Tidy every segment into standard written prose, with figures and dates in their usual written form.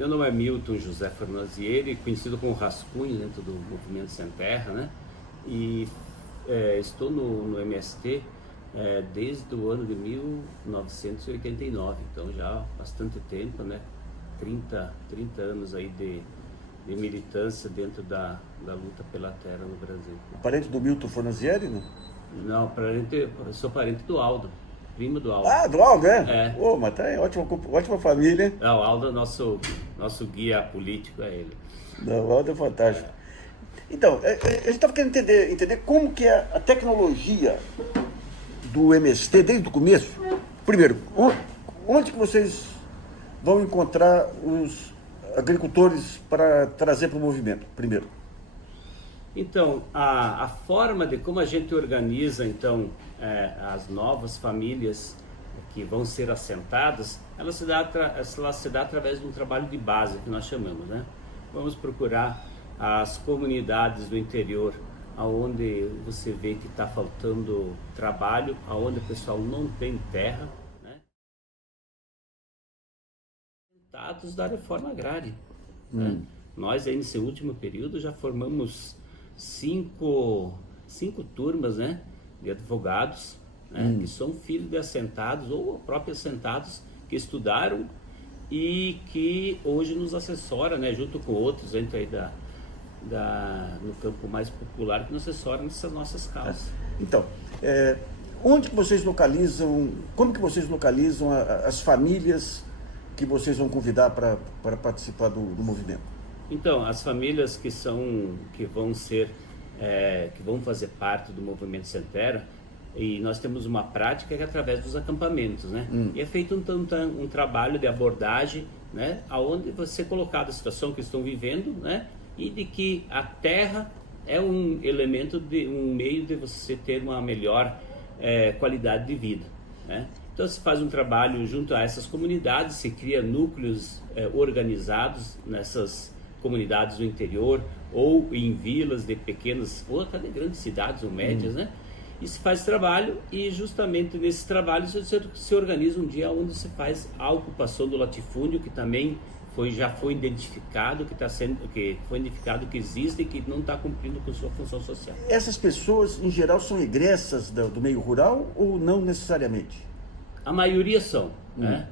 Meu nome é Milton José Fornazieri, conhecido como Rascunho dentro do Movimento Sem Terra, né? E estou no MST desde o ano de 1989, então já há bastante tempo, né? 30 anos aí de militância dentro da luta pela terra no Brasil. Parente do Milton Fornazieri, né? Não, eu sou parente do Aldo, primo do Aldo. Ah, do Aldo, é? É. Ô, mas tá aí, ótima família, hein? O Aldo é nosso guia político, é ele. Não, o Aldo é fantástico. Então, a gente estava querendo entender como que é a tecnologia do MST desde o começo. Primeiro, onde que vocês vão encontrar os agricultores para trazer para o movimento, primeiro? Então, a forma de como a gente organiza, então, as novas famílias que vão ser assentadas, ela se dá através de um trabalho de base, que nós chamamos, né? Vamos procurar as comunidades do interior, aonde você vê que está faltando trabalho, aonde o pessoal não tem terra, né? Resultados da reforma agrária. Né? Nós aí nesse último período já formamos cinco turmas, né, de advogados, né, que são filhos de assentados ou próprios assentados que estudaram e que hoje nos assessora, né, junto com outros dentro aí no campo mais popular, que nos assessoram nessas nossas causas. Então, onde que vocês localizam, como que vocês localizam as famílias que vocês vão convidar para participar do movimento? Então, as famílias que vão fazer parte do Movimento Sem Terra, e nós temos uma prática que é através dos acampamentos, né? E é feito um trabalho de abordagem, né? Aonde você colocar a situação que estão vivendo, né? E de que a terra é um elemento, um meio de você ter uma melhor qualidade de vida, né? Então se faz um trabalho junto a essas comunidades, se cria núcleos organizados nessas comunidades do interior ou em vilas de pequenas ou até de grandes cidades ou médias, né? E se faz trabalho e justamente nesses trabalhos se organiza um dia onde se faz a ocupação do latifúndio, que também já foi identificado, que foi identificado que existe e que não está cumprindo com sua função social. Essas pessoas, em geral, são egressas do meio rural ou não necessariamente? A maioria são, né?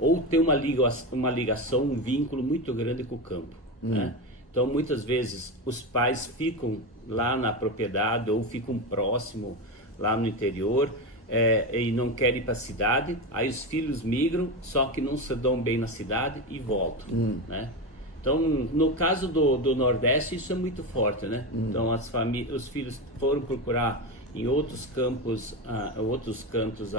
Ou tem uma ligação, um vínculo muito grande com o campo. Né? Então muitas vezes os pais ficam lá na propriedade ou ficam próximo lá no interior e não querem ir para a cidade, aí os filhos migram, só que não se dão bem na cidade e voltam, né? Então no caso do Nordeste isso é muito forte, né? Então os filhos foram procurar em outros campos, outros cantos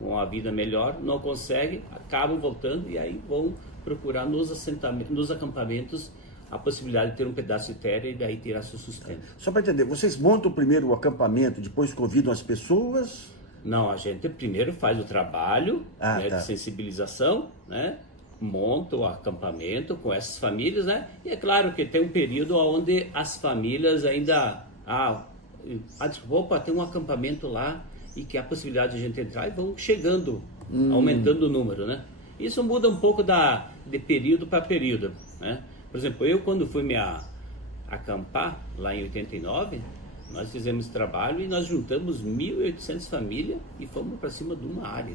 uma vida melhor, não conseguem, acabam voltando e aí vão procurar nos acampamentos a possibilidade de ter um pedaço de terra e daí tirar seu sustento. Só para entender, vocês montam primeiro o acampamento, depois convidam as pessoas? Não, a gente primeiro faz o trabalho de sensibilização, né? Monta o acampamento com essas famílias, né? E é claro que tem um período onde as famílias ainda... Desculpa, tem um acampamento lá e que há a possibilidade de a gente entrar e vão chegando, aumentando o número, né? Isso muda um pouco de período para período, né? Por exemplo, eu quando fui me acampar lá em 89, nós fizemos trabalho e nós juntamos 1.800 famílias e fomos para cima de uma área.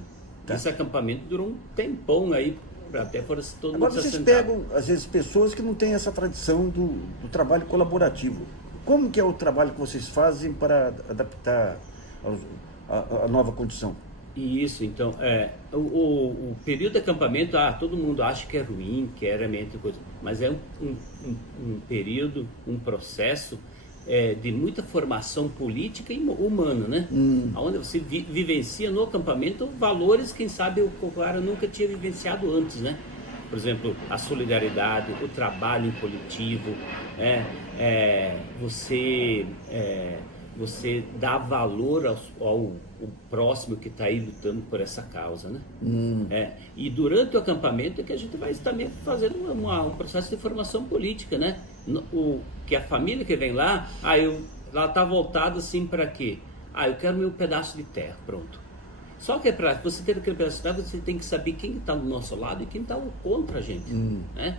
Esse acampamento durou um tempão aí, até fora todo mundo se assentar. Agora vocês pegam, às vezes, pessoas que não têm essa tradição do trabalho colaborativo. Como que é o trabalho que vocês fazem para adaptar a nova condição? Isso, então, o período de acampamento, todo mundo acha que é ruim, que é realmente coisa, mas é um período, um processo de muita formação política e humana, né? Onde você vivencia no acampamento valores, quem sabe o cara nunca tinha vivenciado antes, né? Por exemplo, a solidariedade, o trabalho em coletivo, você dá valor ao próximo que está aí lutando por essa causa, né? E durante o acampamento é que a gente vai também fazendo um processo de formação política, né? Que a família que vem lá, ela está voltada assim para quê? Eu quero meu pedaço de terra, pronto. Só que para você ter aquele pedaço de terra, você tem que saber quem está do nosso lado e quem está contra a gente, né?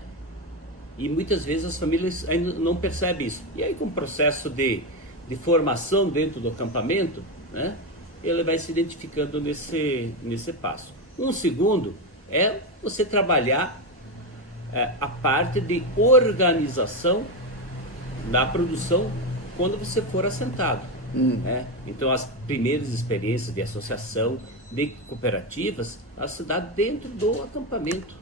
E muitas vezes as famílias ainda não percebem isso. E aí, com o processo de formação dentro do acampamento, né, ele vai se identificando nesse passo. Um segundo é você trabalhar a parte de organização da produção quando você for assentado. Né? Então, as primeiras experiências de associação, de cooperativas, elas se dão dentro do acampamento.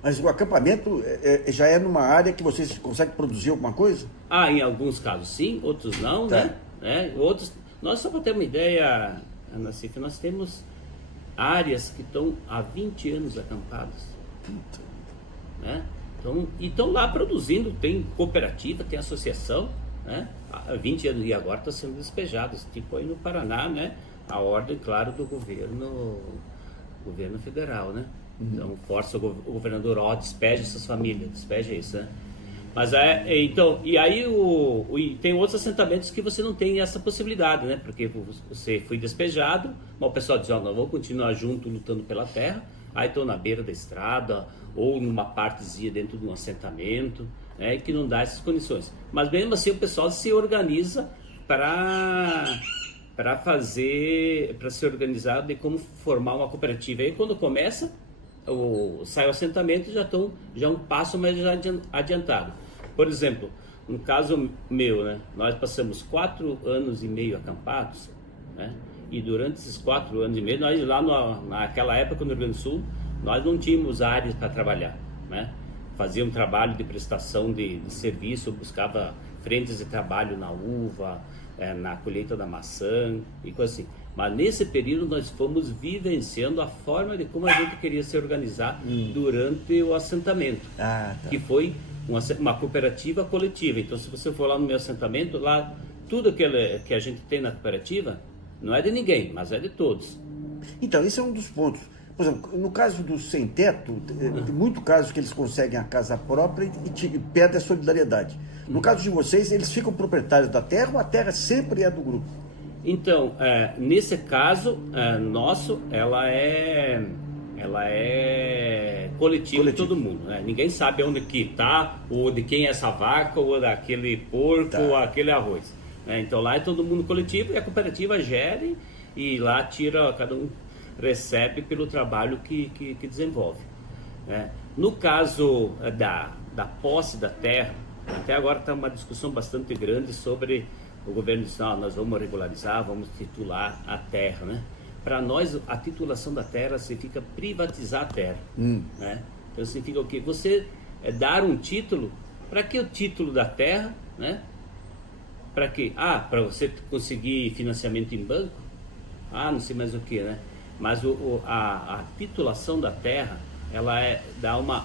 Mas o acampamento já é numa área que vocês conseguem produzir alguma coisa? Em alguns casos sim, outros não, tá. né? Outros, nós só para ter uma ideia, Ana Cifra, nós temos áreas que estão há 20 anos acampadas. Né? Então, e estão lá produzindo, tem cooperativa, tem associação, né? Há 20 anos, e agora está sendo despejados, tipo aí no Paraná, né? A ordem, claro, do governo federal, né? Então, força o governador, despeja essas famílias, despeja isso, né? Mas então, e aí tem outros assentamentos que você não tem essa possibilidade, né? Porque você foi despejado, mas o pessoal diz, não, vou continuar junto, lutando pela terra, aí estão na beira da estrada, ou numa partezinha dentro de um assentamento, né? Que não dá essas condições. Mas mesmo assim o pessoal se organiza para se organizar de como formar uma cooperativa. Aí quando começa, sai o assentamento, já um passo mais adiantado. Por exemplo, no caso meu, né, nós passamos 4 anos e meio acampados, né, e durante esses 4 anos e meio, nós lá naquela época no Rio Grande do Sul, nós não tínhamos áreas para trabalhar, né? Fazia um trabalho de prestação de serviço, buscava frentes de trabalho na uva, na colheita da maçã e coisa assim. Mas nesse período nós fomos vivenciando a forma de como a gente queria se organizar durante o assentamento, que foi uma cooperativa coletiva. Então, se você for lá no meu assentamento, lá tudo que a gente tem na cooperativa não é de ninguém, mas é de todos. Então, esse é um dos pontos. Por exemplo, no caso do sem teto, tem muitos casos que eles conseguem a casa própria e perdem a solidariedade. No caso de vocês, eles ficam proprietários da terra ou a terra sempre é do grupo? Então, nesse caso nosso, ela é coletiva de todo mundo, né? Ninguém sabe onde que está, ou de quem é essa vaca, ou daquele porco, ou aquele arroz, né? Então lá é todo mundo coletivo e a cooperativa gere e lá cada um recebe pelo trabalho que desenvolve, né? No caso da posse da terra, até agora está uma discussão bastante grande sobre o governo diz, nós vamos regularizar, vamos titular a terra, né? Para nós, a titulação da terra significa privatizar a terra, né? Então significa o quê? Você dar um título. Para que o título da terra, né? Para quê? Para você conseguir financiamento em banco? Não sei mais o que, né? Mas a titulação da terra, ela dá uma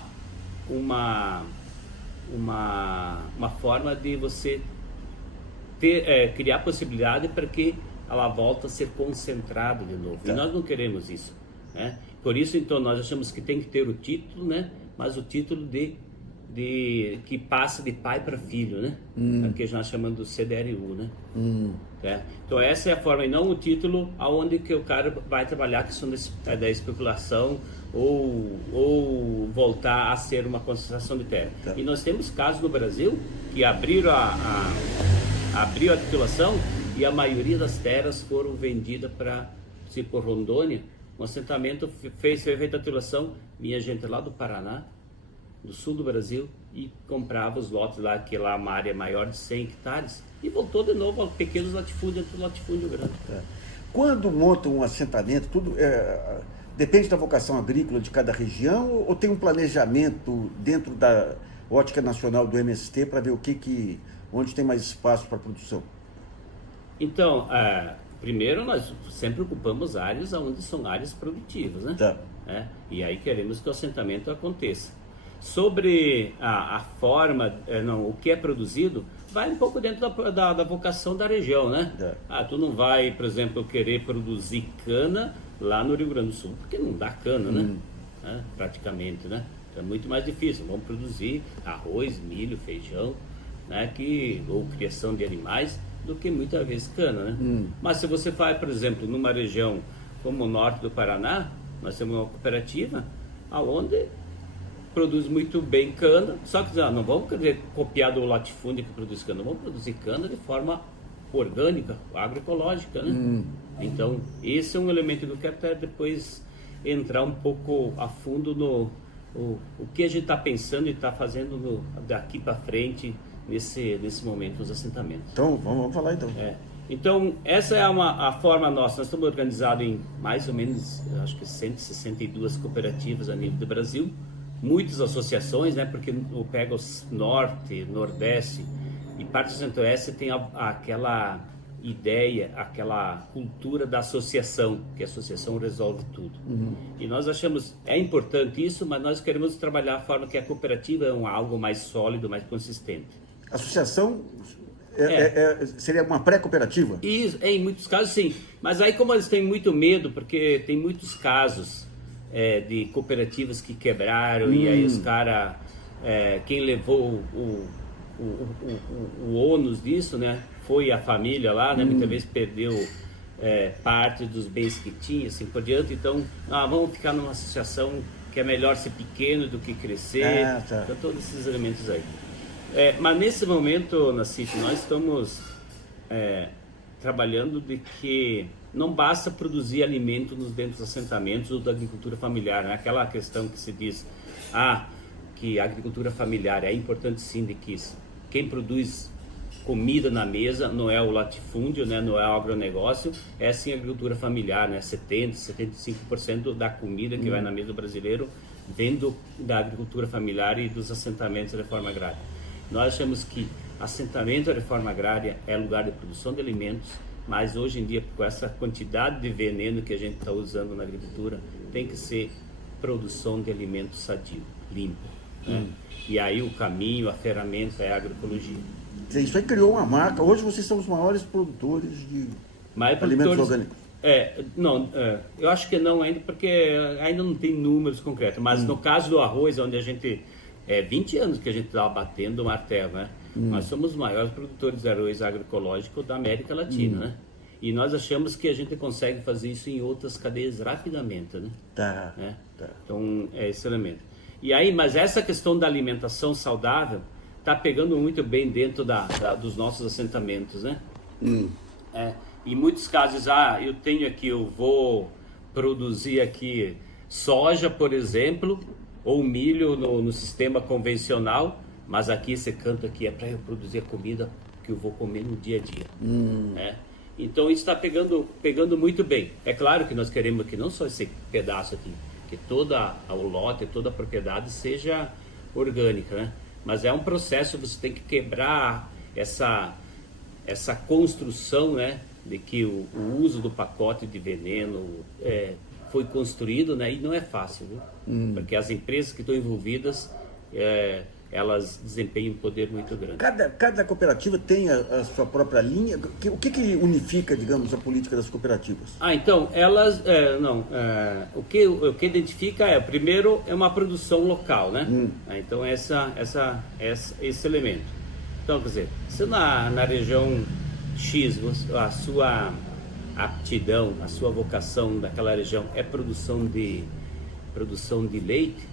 forma de você criar possibilidade para que ela volta a ser concentrada de novo. E nós não queremos isso, né? Por isso, então, nós achamos que tem que ter o título, né? Mas o título que passa de pai para filho, né? Que nós chamamos do CDRU, né? Então essa é a forma, e não o título aonde que o cara vai trabalhar a questão da especulação ou voltar a ser uma concentração de terra. E nós temos casos no Brasil que abriram abriu a titulação e a maioria das terras foram vendidas para, por Rondônia, um assentamento foi feita a titulação, vinha gente lá do Paraná, do sul do Brasil, e comprava os lotes lá, que lá é uma área maior de 100 hectares, e voltou de novo a pequenos latifúndios, dentro do latifúndio grande. Quando montam um assentamento, tudo depende da vocação agrícola de cada região, ou tem um planejamento dentro da ótica nacional do MST para ver onde tem mais espaço para produção? Então, primeiro nós sempre ocupamos áreas onde são áreas produtivas, né? E aí queremos que o assentamento aconteça. Sobre a forma, o que é produzido, vai um pouco dentro da vocação da região, né? Tu não vai, por exemplo, querer produzir cana lá no Rio Grande do Sul, porque não dá cana, né? Praticamente, né? Então é muito mais difícil. Vamos produzir arroz, milho, feijão, né? Ou criação de animais, do que muitas vezes cana, né? Mas se você vai, por exemplo, numa região como o norte do Paraná, nós temos uma cooperativa onde produz muito bem cana, só que não vamos querer copiar do latifúndio que produz cana, vamos produzir cana de forma orgânica, agroecológica, né? Então, esse é um elemento que eu quero até depois entrar um pouco a fundo no o que a gente está pensando e está fazendo daqui para frente nesse momento nos assentamentos. Então, vamos falar então. Então, essa é a forma nossa. Nós estamos organizados em mais ou menos, acho que 162 cooperativas a nível do Brasil, muitas associações, né? Porque o Pegos Norte, Nordeste e parte do Centro-Oeste tem aquela ideia, aquela cultura da associação, que a associação resolve tudo. E nós achamos, é importante isso, mas nós queremos trabalhar a forma que a cooperativa é algo mais sólido, mais consistente. Associação seria uma pré-cooperativa? Isso, em muitos casos sim, mas aí como eles têm muito medo, porque tem muitos casos de cooperativas que quebraram e aí os caras, quem levou o ônus disso, né, foi a família lá, né, muitas vezes perdeu parte dos bens que tinha, assim por diante. Então, vamos ficar numa associação que é melhor ser pequeno do que crescer. Então, todos esses elementos aí. Mas nesse momento, Nassif, nós estamos trabalhando de que não basta produzir alimento dentro dos assentamentos ou da agricultura familiar, né? Aquela questão que se diz que a agricultura familiar é importante sim, de que quem produz comida na mesa não é o latifúndio, né? Não é o agronegócio, é sim a agricultura familiar, né? 75% da comida que vai na mesa do brasileiro vem da agricultura familiar e dos assentamentos da reforma agrária. Nós achamos que assentamento da reforma agrária é lugar de produção de alimentos, mas hoje em dia, com essa quantidade de veneno que a gente está usando na agricultura, tem que ser produção de alimento sadio, limpo, né? E aí o caminho, a ferramenta é a agroecologia. Isso aí criou uma marca. Hoje vocês são os maiores produtores de alimentos orgânicos. Eu acho que não ainda, porque ainda não tem números concretos. Mas no caso do arroz, onde a gente... 20 anos que a gente estava batendo o martelo, né? Nós somos os maiores produtores de arroz agroecológico da América Latina, né? E nós achamos que a gente consegue fazer isso em outras cadeias rapidamente, né? Tá. Então, é esse elemento. E aí, mas essa questão da alimentação saudável está pegando muito bem dentro dos nossos assentamentos, né? Em muitos casos, eu vou produzir aqui soja, por exemplo, ou milho no sistema convencional, mas aqui você canta que é para eu produzir a comida que eu vou comer no dia a dia. Né? Então isso está pegando muito bem. É claro que nós queremos que não só esse pedaço aqui, que todo o lote, toda a propriedade seja orgânica, né? Mas é um processo, você tem que quebrar essa construção, né, de que o uso do pacote de veneno foi construído, né, e não é fácil, viu? Porque as empresas que estão envolvidas, elas desempenham um poder muito grande. Cada cooperativa tem a sua própria linha. O que unifica, digamos, a política das cooperativas? Então, elas... o que identifica primeiro, é uma produção local, né? Então, esse elemento. Então, quer dizer, se na região X, a sua aptidão, a sua vocação daquela região é produção de leite,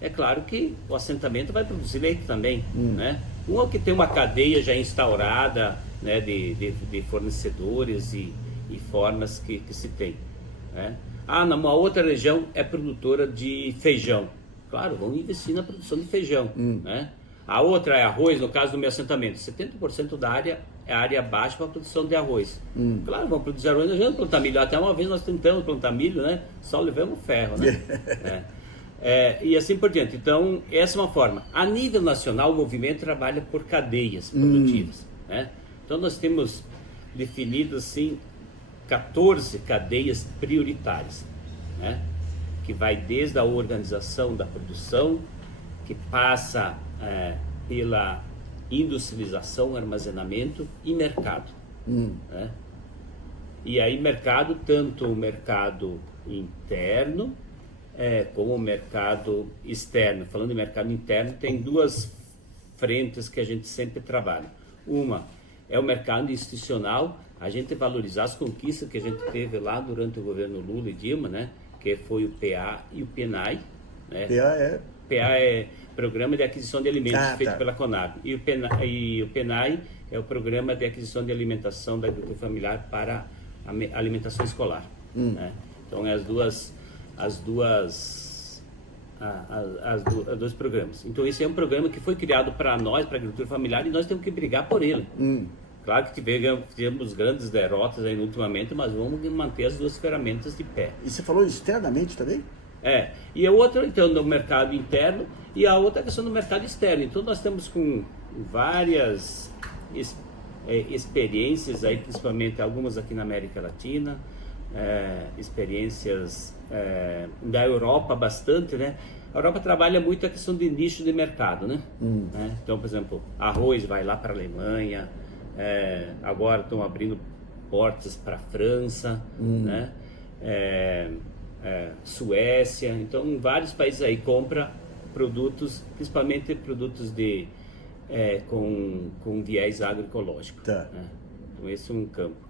é claro que o assentamento vai produzir leite também, né? Um é que tem uma cadeia já instaurada, né, de fornecedores e formas que se tem, né? Numa outra região é produtora de feijão. Claro, vamos investir na produção de feijão, né? A outra é arroz, no caso do meu assentamento, 70% da área é área baixa para a produção de arroz. Claro, vamos produzir arroz, nós vamos plantar milho. Até uma vez nós tentamos plantar milho, né? Só levamos ferro, né? E assim por diante. Então, essa é uma forma. A nível nacional, o movimento trabalha por cadeias produtivas, né? Então, nós temos definido, assim, 14 cadeias prioritárias, né? Que vai desde a organização da produção, que passa pela industrialização, armazenamento e mercado, né? E aí mercado, tanto o mercado interno como o mercado externo. Falando de mercado interno, tem duas frentes que a gente sempre trabalha. Uma é o mercado institucional, a gente valorizar as conquistas que a gente teve lá durante o governo Lula e Dilma, né? Que foi o PA e o PNAE, né? PA PA é Programa de Aquisição de Alimentos, feito pela Conab. E o PENAI é o Programa de Aquisição de Alimentação da Agricultura Familiar para a alimentação escolar. Né? Então, é os dois programas. Então, esse é um programa que foi criado para nós, para a agricultura familiar, e nós temos que brigar por ele. Claro que tivemos grandes derrotas aí ultimamente, mas vamos manter as duas ferramentas de pé. E você falou externamente também? E a outra, então, no mercado interno, e a outra questão do mercado externo. Então, nós temos com várias experiências aí, principalmente algumas aqui na América Latina, experiências da Europa bastante, né? A Europa trabalha muito a questão de nicho de mercado, né? Então, por exemplo, arroz vai lá para a Alemanha, agora estão abrindo portas para a França, né? Suécia, então vários países aí compram produtos, principalmente produtos com viés agroecológico. Né? Então esse é um campo.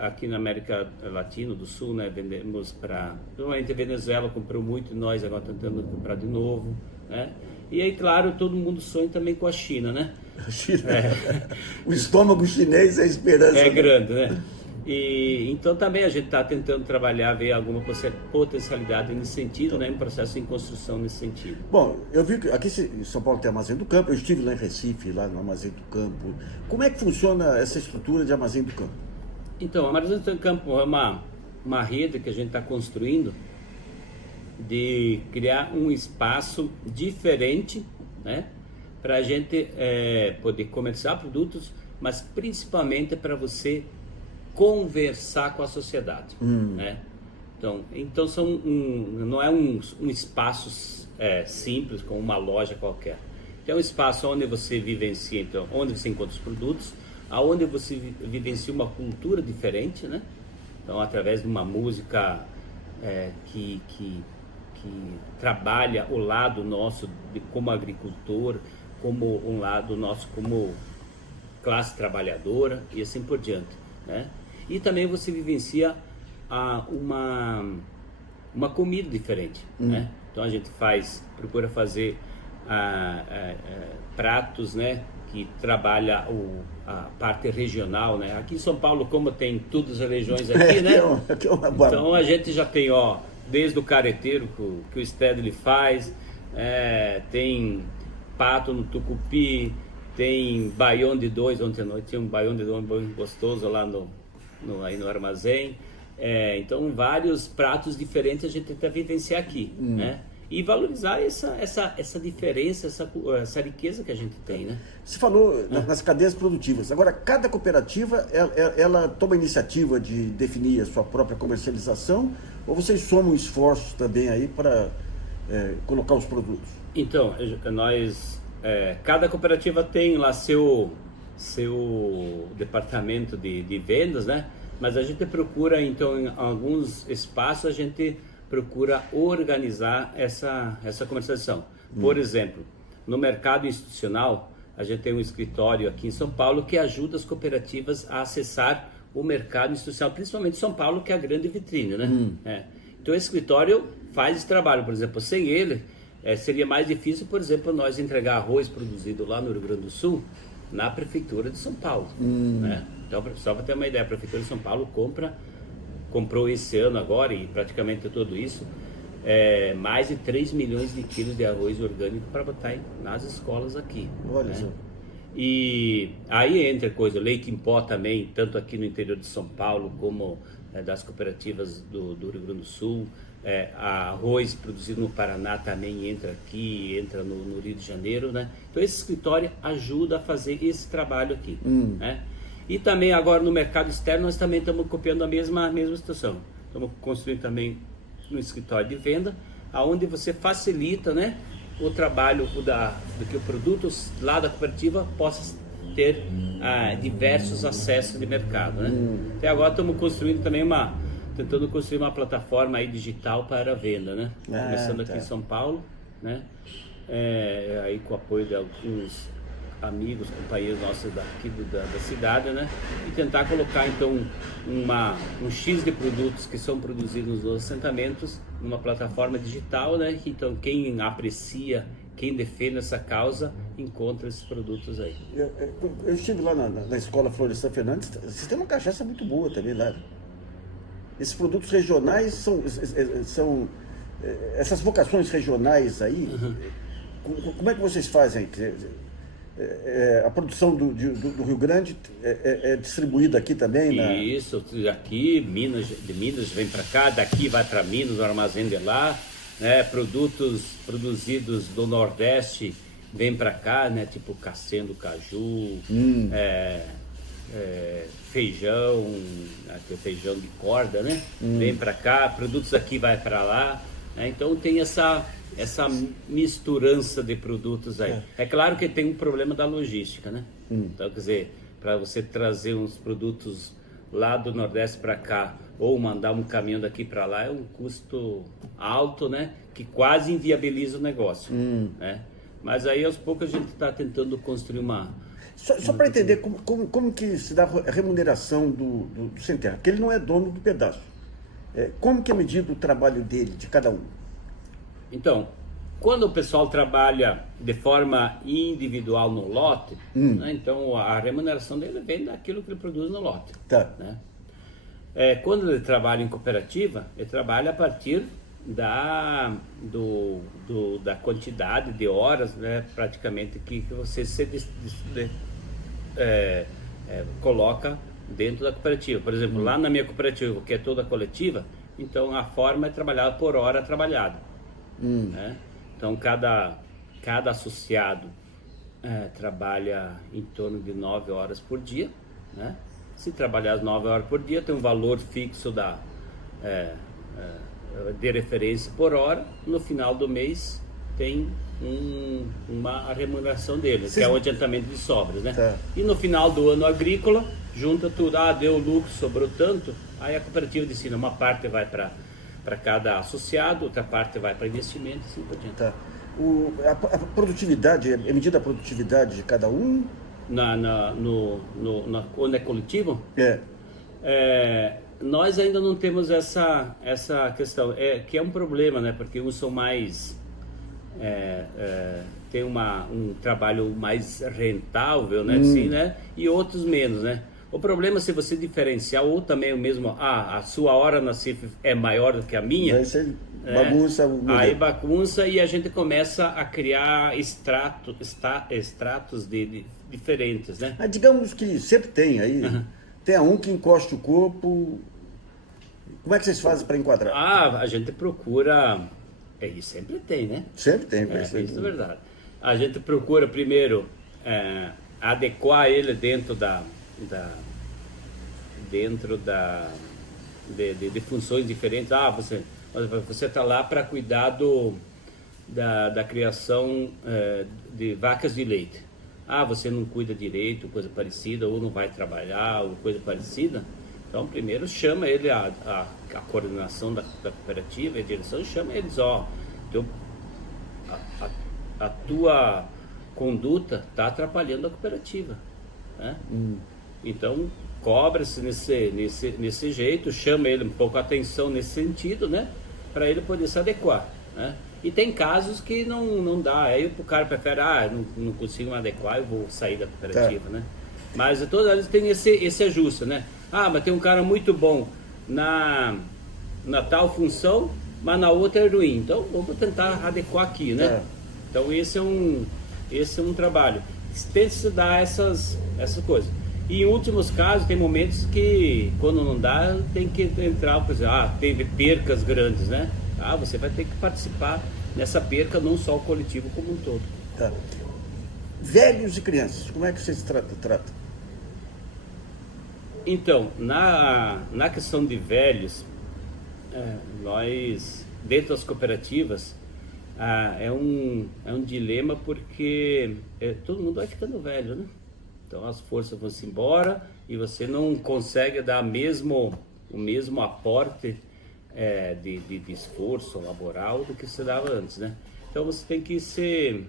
Aqui na América Latina do Sul, né, vendemos para, principalmente a Venezuela comprou muito, nós agora tentando comprar de novo, né? E aí, claro, todo mundo sonha também com a China, né? A China. O estômago chinês é a esperança. É grande, né? E então também a gente está tentando trabalhar, ver alguma potencialidade nesse sentido, né, em processo em construção nesse sentido. Bom, eu vi que aqui em São Paulo tem Armazém do Campo, eu estive lá em Recife, lá no Armazém do Campo. Como é que funciona essa estrutura de Armazém do Campo? Então, o Armazém do Campo é uma rede que a gente está construindo de criar um espaço diferente, né, para a gente poder comercializar produtos, mas principalmente para você conversar com a sociedade, né? Então não é um espaço simples como uma loja qualquer. É um espaço onde você vivencia, então, onde você encontra os produtos, aonde você vivencia uma cultura diferente, né? Então, através de uma música que trabalha o lado nosso como agricultor, como um lado nosso como classe trabalhadora e assim por diante, né? E também você vivencia uma comida diferente, né? Então a gente procura fazer pratos, né, que trabalha a parte regional, né? Aqui em São Paulo, como tem todas as regiões aqui, né? Então a gente já tem, desde o careteiro que o Stedley faz, tem pato no tucupi, tem baião de dois. Ontem à noite tinha um baião de dois bem gostoso lá aí no armazém. Então vários pratos diferentes a gente tenta vivenciar aqui, né? E valorizar essa diferença, essa riqueza que a gente tem, né? Você falou nas cadeias produtivas. Agora, cada cooperativa, ela toma a iniciativa de definir a sua própria comercialização, ou vocês somam esforços também aí para colocar os produtos? Então, cada cooperativa tem lá seu departamento de vendas, né? Mas a gente procura, então, em alguns espaços, a gente procura organizar essa comercialização. Por exemplo, no mercado institucional, a gente tem um escritório aqui em São Paulo que ajuda as cooperativas a acessar o mercado institucional, principalmente São Paulo, que é a grande vitrine, né? Então, esse escritório faz esse trabalho. Por exemplo, sem ele, seria mais difícil, por exemplo, nós entregar arroz produzido lá no Rio Grande do Sul, na Prefeitura de São Paulo, né? Então, só para ter uma ideia, a Prefeitura de São Paulo comprou esse ano agora, e praticamente tudo isso, mais de 3 milhões de quilos de arroz orgânico para botar nas escolas aqui. Olha só. E aí entra leite em pó também, tanto aqui no interior de São Paulo, como das cooperativas do Rio Grande do Sul. Arroz produzido no Paraná também entra aqui, entra no Rio de Janeiro, né? Então esse escritório ajuda a fazer esse trabalho aqui, né? E também agora no mercado externo nós também estamos copiando a mesma situação. Estamos construindo também um escritório de venda, aonde você facilita, né, o trabalho do que o produto lá da cooperativa possa ter diversos acessos de mercado, né? Até agora estamos construindo também tentando construir uma plataforma aí digital para a venda, né? Começando aqui em São Paulo, né? Aí com o apoio de alguns amigos, companheiros nossos daqui da cidade, né? E tentar colocar então um X de produtos que são produzidos nos assentamentos numa plataforma digital, né? Então quem aprecia, quem defende essa causa, encontra esses produtos aí. Eu estive lá na escola Florestan Fernandes, vocês têm uma cachaça muito boa também lá. Esses produtos regionais são essas vocações regionais aí, como é que vocês fazem? A produção do Rio Grande é distribuída aqui também? Isso, aqui, de Minas vem para cá, daqui vai para Minas, o armazém de lá, né? Produtos produzidos do Nordeste vem para cá, né? Tipo cassendo, caju, feijão, feijão de corda, né? Vem para cá, produtos aqui vai para lá, né? Então tem essa misturança de produtos aí. É claro que tem um problema da logística, né? Então, quer dizer, para você trazer uns produtos lá do Nordeste para cá ou mandar um caminhão daqui para lá é um custo alto, né? Que quase inviabiliza o negócio, né? Mas aí aos poucos a gente está tentando construir uma... Só para entender como que se dá a remuneração do Sem Terra, porque ele não é dono do pedaço. Como que é medido o trabalho dele, de cada um? Então, quando o pessoal trabalha de forma individual no lote, né, então a remuneração dele vem daquilo que ele produz no lote. Tá. Né? Quando ele trabalha em cooperativa, ele trabalha a partir da quantidade de horas, né, praticamente, que você coloca dentro da cooperativa. Por exemplo, lá na minha cooperativa, que é toda coletiva, então a forma é trabalhada por hora trabalhada. Né? Então cada associado trabalha em torno de 9 horas por dia, né? Se trabalhar as 9 horas por dia, tem um valor fixo de referência por hora. No final do mês tem uma remuneração dele, que é o adiantamento de sobras, né? Tá. E no final do ano agrícola, junta tudo, deu lucro, sobrou tanto, aí a cooperativa decide, uma parte vai para cada associado, outra parte vai para investimento e assim por diante. Tá. A produtividade, é medida a produtividade de cada um? Quando é coletivo? Nós ainda não temos essa questão, que é um problema, né? Porque uns são mais... tem um trabalho mais rentável, né? Assim, né? E outros menos, né? O problema é se você diferenciar, ou também o mesmo, a sua hora na CIF é maior do que a minha. Vai ser bagunça. Aí bagunça e a gente começa a criar estratos diferentes, né? Mas digamos que sempre tem aí, tem um que encosta o corpo. Como é que vocês fazem para enquadrar? A gente procura, e sempre tem, né? Sempre tem. Isso é verdade. A gente procura primeiro adequar ele dentro de funções diferentes. Você está lá para cuidar da criação de vacas de leite. Você não cuida direito, coisa parecida, ou não vai trabalhar, ou coisa parecida. Então, primeiro chama ele, a coordenação da cooperativa, a direção, chama eles, a tua conduta está atrapalhando a cooperativa, né? Então, cobra-se nesse jeito, chama ele um pouco a atenção nesse sentido, né? Para ele poder se adequar, né? E tem casos que não dá, aí o cara prefere, não consigo me adequar, eu vou sair da cooperativa, né? Mas todas elas têm esse ajuste, né? Mas tem um cara muito bom na tal função, mas na outra é ruim, então vamos tentar adequar aqui, né? Então esse é um trabalho. Tem que se dar essas coisas. E em últimos casos, tem momentos que, quando não dá, tem que entrar, por exemplo, teve percas grandes, né? Você vai ter que participar nessa perca, não só o coletivo como um todo. Tá. Velhos e crianças, como é que vocês tratam? Então, na questão de velhos, nós, dentro das cooperativas, é um dilema porque todo mundo vai ficando velho, né? Então as forças vão se embora e você não consegue dar o mesmo aporte de esforço laboral do que você dava antes, né? Então você tem que ir se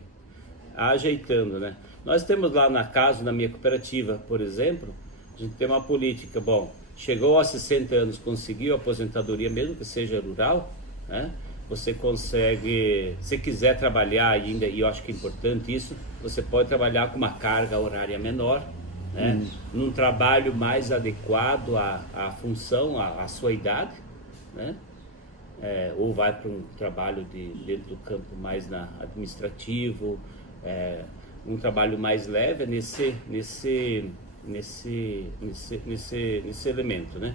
ajeitando, né? Nós temos lá na casa, na minha cooperativa, por exemplo, a gente tem uma política, bom, chegou aos 60 anos, conseguiu a aposentadoria, mesmo que seja rural, né? Você consegue, se quiser trabalhar ainda, e eu acho que é importante isso, você pode trabalhar com uma carga horária menor, né? Num trabalho mais adequado à função, à sua idade, né? Ou vai para um trabalho dentro do campo mais administrativo, um trabalho mais leve nesse elemento, né?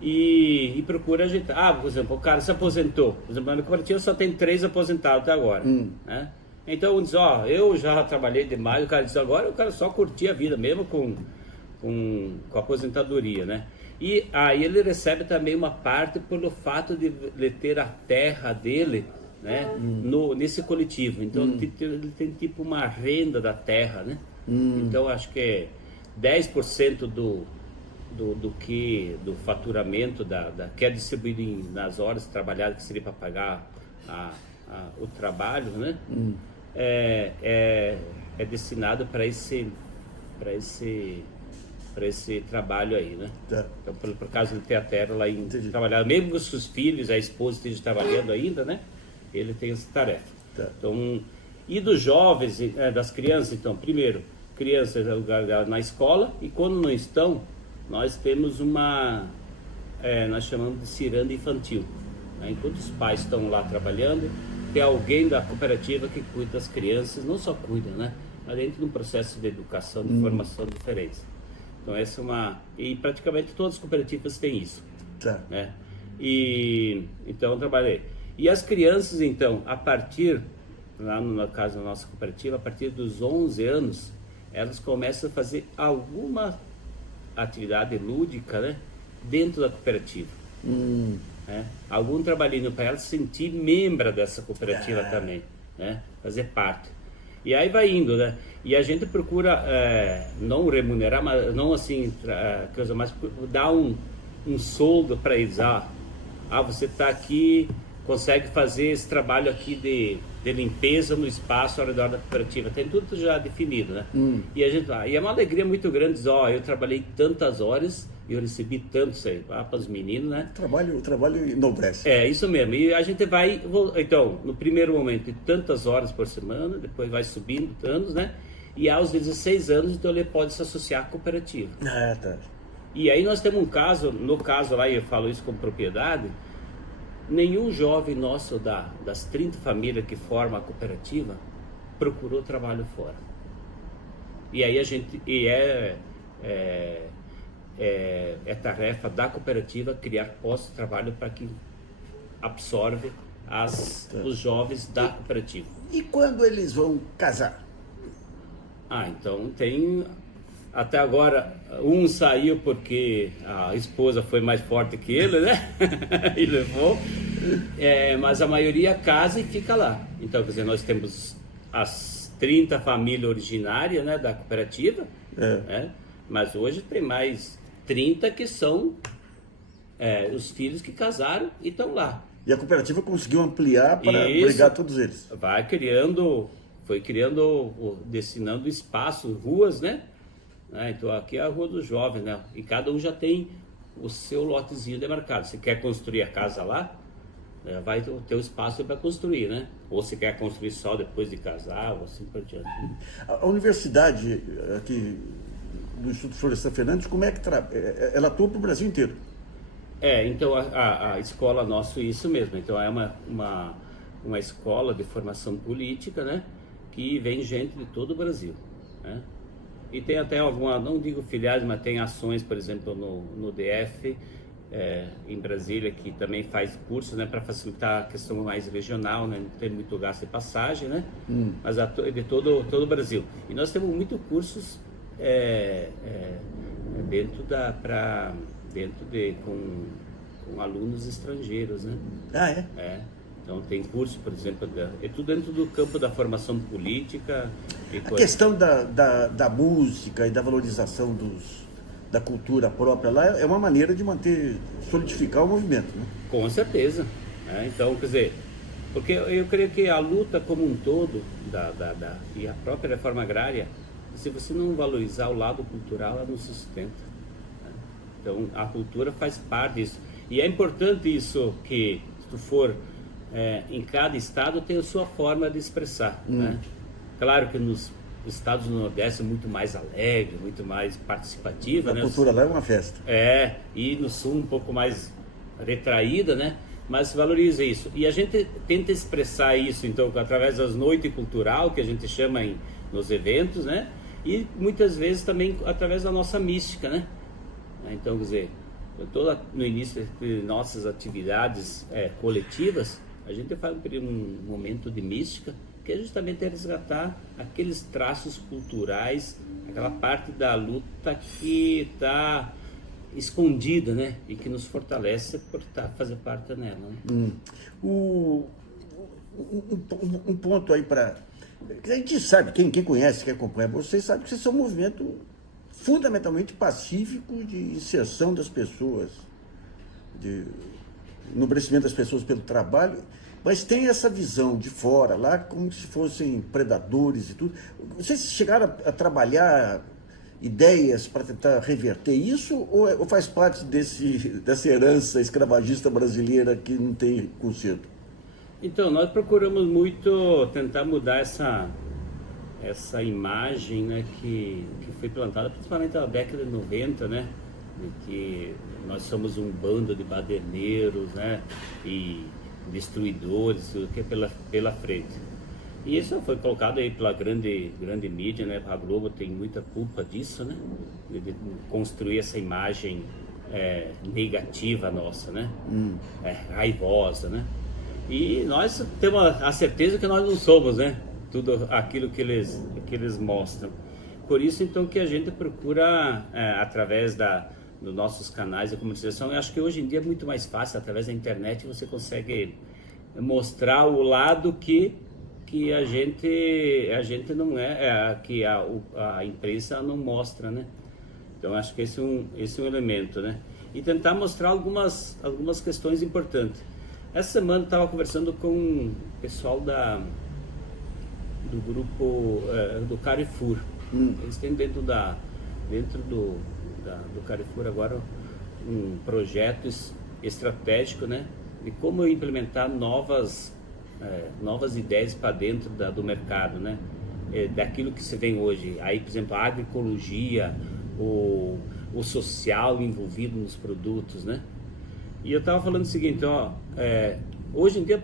E procura ajeitar. Por exemplo, o cara se aposentou. Por exemplo, na cooperativa só tem 3 aposentados até agora, né? Então diz, eu já trabalhei demais. O cara diz, agora o cara só curtir a vida mesmo com a aposentadoria, né? E aí ele recebe também uma parte pelo fato de ter a terra dele, né? Nesse coletivo. Então ele tem tipo uma renda da terra, né? Então acho que é 10% do faturamento que é distribuído nas horas trabalhadas, que seria para pagar o trabalho, né? É destinado para esse trabalho aí, né? Tá. Então, por causa de ter a terra lá trabalhar, mesmo que os seus filhos, a esposa estejam trabalhando ainda, né? Ele tem essa tarefa. Tá. Então, e dos jovens, das crianças, então, primeiro, crianças na escola, e quando não estão, nós temos nós chamamos de ciranda infantil, né? Enquanto os pais estão lá trabalhando, tem alguém da cooperativa que cuida das crianças, não só cuida, né? Mas dentro de um processo de educação, de formação diferente. Então essa é e praticamente todas as cooperativas têm isso, né? E então eu trabalhei. E as crianças, então, lá no caso da nossa cooperativa, a partir dos 11 anos, elas começam a fazer alguma atividade lúdica, né, dentro da cooperativa, né? Algum trabalhinho para elas se sentir membro dessa cooperativa também, né, fazer parte. E aí vai indo, né? E a gente procura não remunerar, mas não assim coisa, mas dar um soldo para eles. Você está aqui, consegue fazer esse trabalho aqui de limpeza no espaço ao redor da cooperativa, tem tudo já definido, né? E a gente e é uma alegria muito grande dizer, eu trabalhei tantas horas e eu recebi tanto isso aí, para os meninos, né? O trabalho enobrece. É, isso mesmo. E a gente vai, então, no primeiro momento, de tantas horas por semana, depois vai subindo anos, né? E aos 16 anos, então ele pode se associar à cooperativa. Tá. E aí nós temos um caso, no caso lá, eu falo isso com propriedade, nenhum jovem nosso das 30 famílias que formam a cooperativa procurou trabalho fora. E aí a gente, é tarefa da cooperativa criar postos de trabalho para que absorve os jovens da cooperativa. E quando eles vão casar? Então tem... Até agora, um saiu porque a esposa foi mais forte que ele, né? E levou. Mas a maioria casa e fica lá. Então, quer dizer, nós temos as 30 famílias originárias, né, da cooperativa, né? Mas hoje tem mais 30 que são os filhos que casaram e estão lá. E a cooperativa conseguiu ampliar para abrigar todos eles. Foi criando, destinando espaço, ruas, né? Então aqui é a Rua dos Jovens, né? E cada um já tem o seu lotezinho demarcado. Se quer construir a casa lá, vai ter o espaço para construir, né? Ou se quer construir só depois de casar, ou assim por diante. A universidade aqui do Instituto Florestan Fernandes, como é que ela atua para o Brasil inteiro? Então a escola nossa, isso mesmo. Então é uma escola de formação política, né? Que vem gente de todo o Brasil, né? E tem até não digo filiais, mas tem ações, por exemplo, no DF, em Brasília, que também faz cursos, né, para facilitar a questão mais regional, né, não tem muito gasto de passagem, né, mas de todo o Brasil. E nós temos muitos cursos com alunos estrangeiros, né? Então tem curso, por exemplo, é tudo dentro do campo da formação política. A questão da música e da valorização da cultura própria lá é uma maneira de solidificar o movimento, né? Com certeza. Então, quer dizer, porque eu creio que a luta como um todo, e a própria reforma agrária, Se você não valorizar o lado cultural, ela não se sustenta, né? Então, a cultura faz parte disso. E é importante isso que, se tu for em cada estado, tem a sua forma de expressar, né? Claro que nos estados do Nordeste é muito mais alegre, muito mais participativa, A né? cultura lá é uma festa. E no Sul um pouco mais retraída, né? Mas valoriza isso. E a gente tenta expressar isso, então, através das noites cultural, que a gente chama nos eventos, né? E muitas vezes também através da nossa mística, né? Então, quer dizer, no início de nossas atividades coletivas, a gente faz um momento de mística, que é justamente resgatar aqueles traços culturais, aquela parte da luta que está escondida, né? E que nos fortalece por fazer parte dela, né? Um ponto aí para... A gente sabe, quem conhece, quem acompanha vocês, sabe que vocês são um movimento fundamentalmente pacífico de inserção das pessoas, de enobrecimento das pessoas pelo trabalho, mas tem essa visão de fora, lá como se fossem predadores e tudo. Vocês chegaram a trabalhar ideias para tentar reverter isso, ou faz parte dessa herança escravagista brasileira que não tem conserto? Então, nós procuramos muito tentar mudar essa imagem, né, que foi plantada principalmente na década de 90, né, de que nós somos um bando de baderneiros, né, e destruidores, tudo que é pela frente. E isso foi colocado aí pela grande mídia, né, a Globo tem muita culpa disso, né, de construir essa imagem negativa nossa, né, raivosa, né. E nós temos a certeza que nós não somos, né? Tudo aquilo que eles mostram. Por isso, então, que a gente procura, através dos nossos canais de comunicação, eu acho que hoje em dia é muito mais fácil, através da internet, você consegue mostrar o lado que a gente não que a imprensa não mostra, né? Então, acho que esse é um elemento, né? E tentar mostrar algumas questões importantes. Essa semana eu estava conversando com o pessoal do grupo do Carrefour. Eles têm dentro do Carrefour agora um projeto estratégico, né, de como implementar novas ideias para dentro do mercado, né, daquilo que se vem hoje. Aí, por exemplo, a agroecologia, o social envolvido nos produtos, né? E eu estava falando o seguinte, hoje em dia,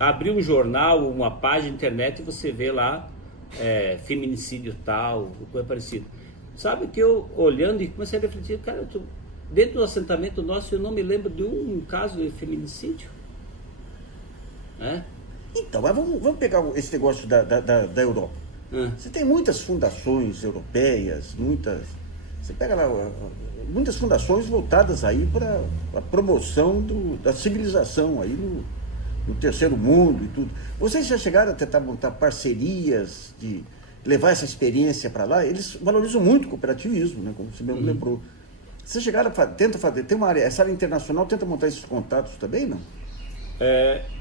abrir um jornal, uma página de internet, e você vê lá feminicídio tal, coisa parecida. Sabe que eu, olhando e comecei a refletir, cara, dentro do assentamento nosso, eu não me lembro de um caso de feminicídio. Então, mas vamos pegar esse negócio da Europa. Você tem muitas fundações europeias, você pega lá muitas fundações voltadas aí para a promoção da civilização aí no terceiro mundo e tudo. Vocês já chegaram a tentar montar parcerias, de levar essa experiência para lá? Eles valorizam muito o cooperativismo, né, como você mesmo lembrou. Vocês chegaram tenta fazer, tem uma área, essa área internacional tenta montar esses contatos também, não?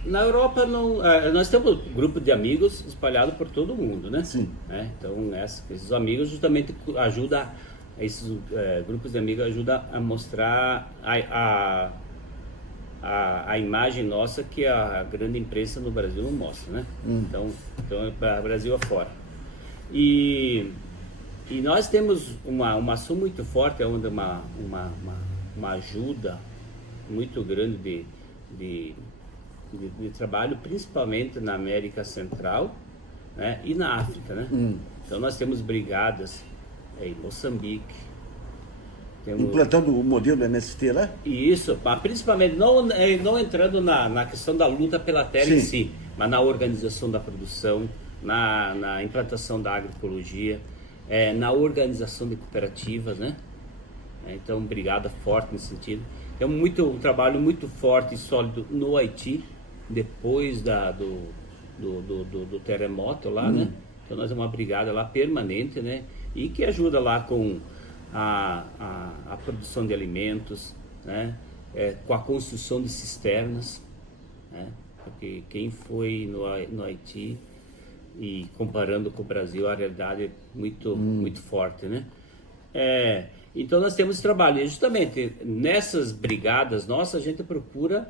Na Europa não, nós temos um grupo de amigos espalhado por todo o mundo, né? Sim. Então esses amigos justamente ajudam, esses grupos de amigos ajudam a mostrar a imagem nossa que a grande imprensa no Brasil não mostra, né? Então é para o Brasil afora. E nós temos uma ação muito forte, onde uma ajuda muito grande de trabalho, principalmente na América Central, né, e na África, né? Então nós temos brigadas em Moçambique. Implantando o modelo MST lá? Isso, mas principalmente não entrando na questão da luta pela terra em si, mas na organização da produção, na implantação da agroecologia, na organização de cooperativas, né? Então, brigada forte nesse sentido. Tem um trabalho muito forte e sólido no Haiti, depois do terremoto lá, né? Então, nós temos uma brigada lá permanente, né? E que ajuda lá com a produção de alimentos, né? Com a construção de cisternas, né? Porque quem foi no Haiti E comparando com o Brasil, a realidade é muito forte, né? Então nós temos trabalho, e justamente nessas brigadas nossas a gente procura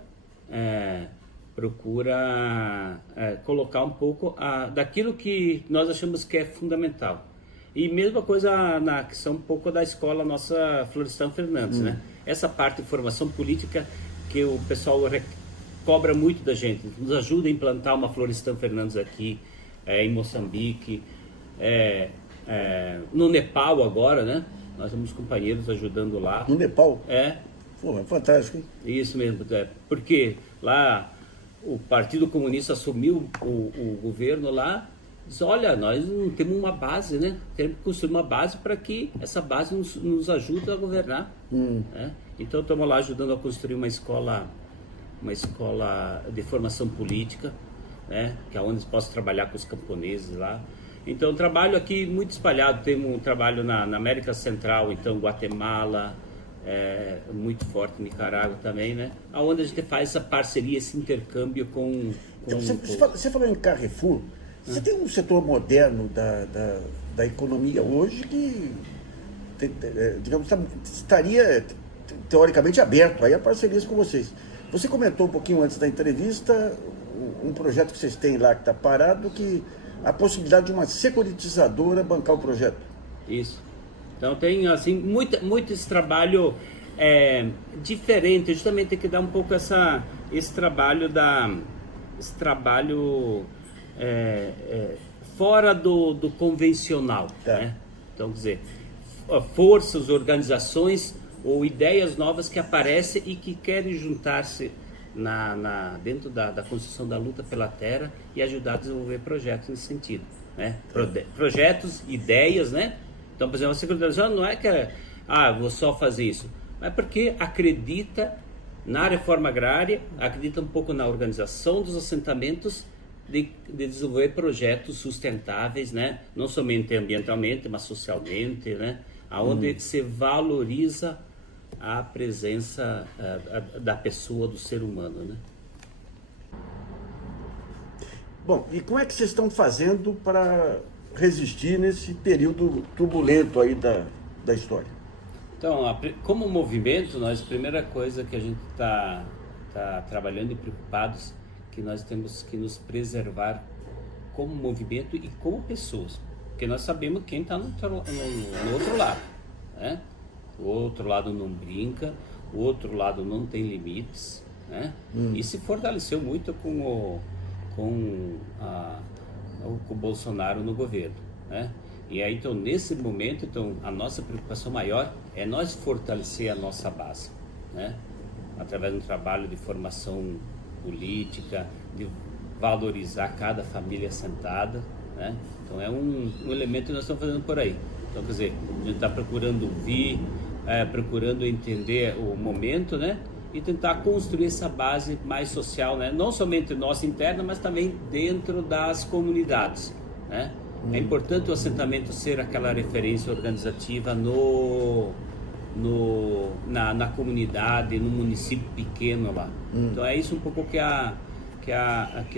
colocar um pouco daquilo que nós achamos que é fundamental. E mesma coisa na questão um pouco da escola nossa Florestan Fernandes, né? Essa parte de formação política que o pessoal cobra muito da gente, nos ajuda a implantar uma Florestan Fernandes aqui, em Moçambique, no Nepal agora, né? Nós temos companheiros ajudando lá. No Nepal? É. Pô, é fantástico, hein? Isso mesmo, porque lá o Partido Comunista assumiu o governo lá, diz, olha, nós não temos uma base, né? Temos que construir uma base para que essa base nos ajude a governar. Né? Então estamos lá ajudando a construir uma escola de formação política, né? Que é onde se possa trabalhar com os camponeses lá. Então trabalho aqui muito espalhado, temos um trabalho na América Central, então Guatemala, muito forte, Nicarágua também, né? Onde a gente faz essa parceria, esse intercâmbio com então, você falou em Carrefour, você tem um setor moderno da economia hoje que, digamos, estaria teoricamente aberto aí a parcerias com vocês. Você comentou um pouquinho antes da entrevista um projeto que vocês têm lá que está parado, que a possibilidade de uma securitizadora bancar o projeto. Isso. Então tem assim muito esse trabalho diferente, justamente tem que dar um pouco esse trabalho fora do convencional, né? Então, quer dizer, forças, organizações ou ideias novas que aparecem e que querem juntar-se dentro da construção da luta pela terra e ajudar a desenvolver projetos nesse sentido, né? Projetos, ideias, né? Então, por exemplo, a securitização não é que vou só fazer isso, mas porque acredita na reforma agrária, acredita um pouco na organização dos assentamentos, de desenvolver projetos sustentáveis, né? Não somente ambientalmente, mas socialmente, né? Onde se valoriza a presença da pessoa, do ser humano, né? Bom, e como é que vocês estão fazendo para resistir nesse período turbulento aí da história? Então, como movimento, a primeira coisa que a gente está trabalhando e preocupados, que nós temos que nos preservar como movimento e como pessoas, porque nós sabemos quem está no outro lado, né? O outro lado não brinca, o outro lado não tem limites, né? E se fortaleceu muito com o Bolsonaro no governo, né? E aí, então, nesse momento, a nossa preocupação maior é nós fortalecer a nossa base, né? Através de um trabalho de formação política, de valorizar cada família assentada, né? Então, é um elemento que nós estamos fazendo por aí. Então, quer dizer, a gente está procurando ouvir, procurando entender o momento, né? E tentar construir essa base mais social, né? Não somente nossa interna, mas também dentro das comunidades, né? É importante o assentamento ser aquela referência organizativa na comunidade, no município pequeno lá. Então é isso um pouco que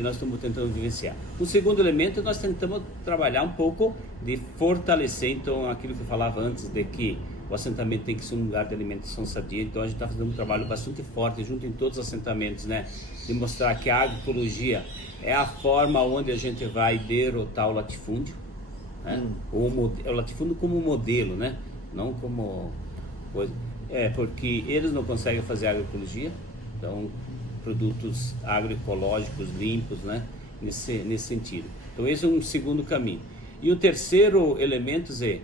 nós estamos tentando vivenciar. O segundo elemento, nós tentamos trabalhar um pouco de fortalecer, então, aquilo que eu falava antes, de que o assentamento tem que ser um lugar de alimentação sadia. Então a gente está fazendo um trabalho bastante forte junto em todos os assentamentos, né? De mostrar que a agroecologia é a forma onde a gente vai derrotar o latifúndio, né? O latifúndio como modelo, né? Não como coisa. Porque eles não conseguem fazer agroecologia, então produtos agroecológicos limpos, né? Nesse sentido. Então esse é um segundo caminho. E o terceiro elemento é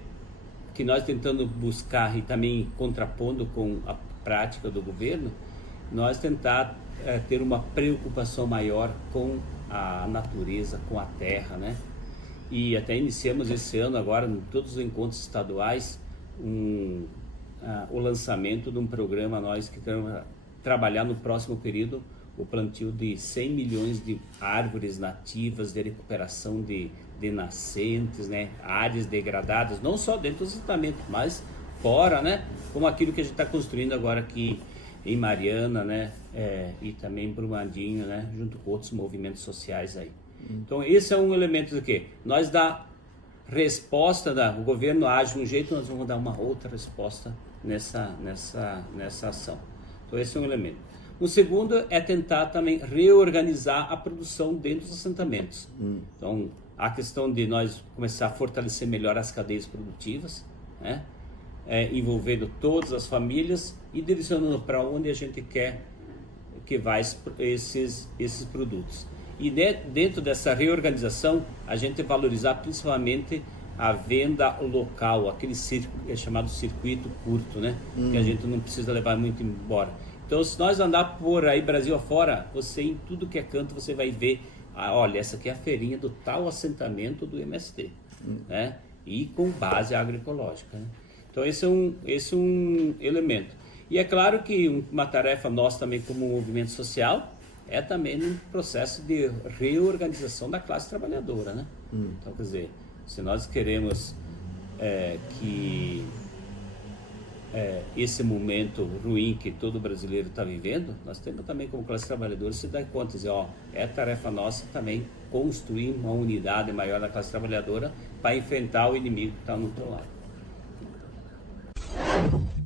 que nós tentando buscar e também contrapondo com a prática do governo, nós tentar ter uma preocupação maior com a natureza, com a terra, né? E até iniciamos esse ano agora, em todos os encontros estaduais, o lançamento de um programa nós que queremos trabalhar no próximo período o plantio de 100 milhões de árvores nativas, de recuperação de nascentes, né? Áreas degradadas, não só dentro do assentamento, mas fora, né? Como aquilo que a gente está construindo agora aqui em Mariana, né? E também em Brumadinho, né? Junto com outros movimentos sociais aí. Então, esse é um elemento do quê? Nós dá resposta, o governo age de um jeito, nós vamos dar uma outra resposta nessa ação. Então, esse é um elemento. O segundo é tentar também reorganizar a produção dentro dos assentamentos. Então, a questão de nós começar a fortalecer melhor as cadeias produtivas, né? Envolvendo todas as famílias e direcionando para onde a gente quer que vai esses produtos. E dentro dessa reorganização, a gente valorizar principalmente a venda local, aquele chamado circuito curto, né? Que a gente não precisa levar muito embora. Então, se nós andar por aí Brasil afora, você em tudo que é canto, você vai ver, olha, essa aqui é a feirinha do tal assentamento do MST, né? E com base agroecológica, né? Então, esse é um elemento. E é claro que uma tarefa nossa também como movimento social é também um processo de reorganização da classe trabalhadora, né? Então, quer dizer, se nós queremos que esse momento ruim que todo brasileiro está vivendo, nós temos também como classe trabalhadora se dar conta, dizer, é tarefa nossa também construir uma unidade maior da classe trabalhadora para enfrentar o inimigo que está no outro lado.